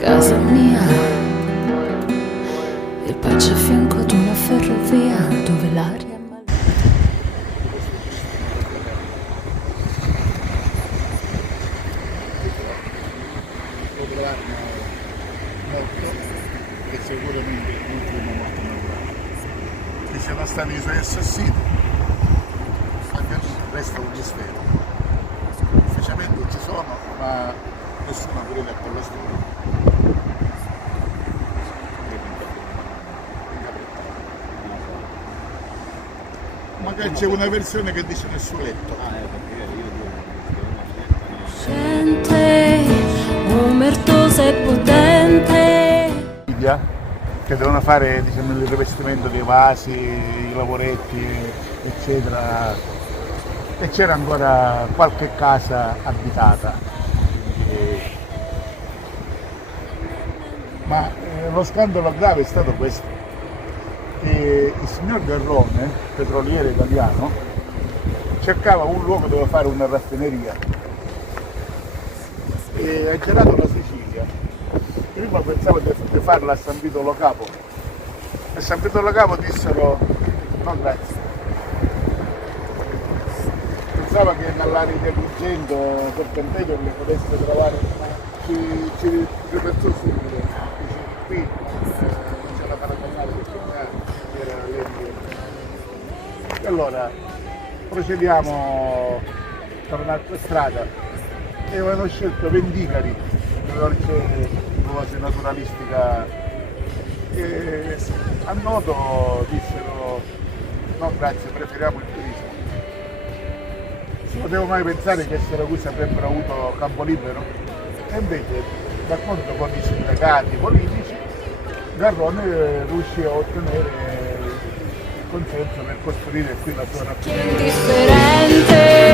Casa mia, il pace a fianco ad una ferrovia dove l'aria è malata. Che sicuramente non furono molto naturali. Ci siano stati i suoi assassini, anche lì resta un mistero. Ufficialmente ci sono, ma nessuno crede a quella storia. Magari c'è una versione che dice nel suo letto. Gente omertosa e potente. Che devono fare, diciamo, il rivestimento dei vasi, i lavoretti, eccetera. E c'era ancora qualche casa abitata. Ma lo scandalo grave è stato questo, che il signor Garrone, petroliere italiano, cercava un luogo dove fare una raffineria e ha girato la Sicilia. Prima pensavo di farla a San Vito Lo Capo. A San Vito Lo Capo dissero no grazie. Pensava che dall'area di Agrigento per Pentegoli potesse trovare, ci ripersò subito. Dice, qui c'è la paragonale che era l'Envio. E allora procediamo per un'altra strada e avevano scelto Vendicari, dove c'è base naturalistica, e a Noto dissero no grazie, preferiamo il turismo. Non potevo mai pensare che a Siracusa avrebbero avuto campo libero, e invece d'accordo con i sindacati politici Garrone riuscì a ottenere il consenso per costruire qui la sua raffineria. Indifferente.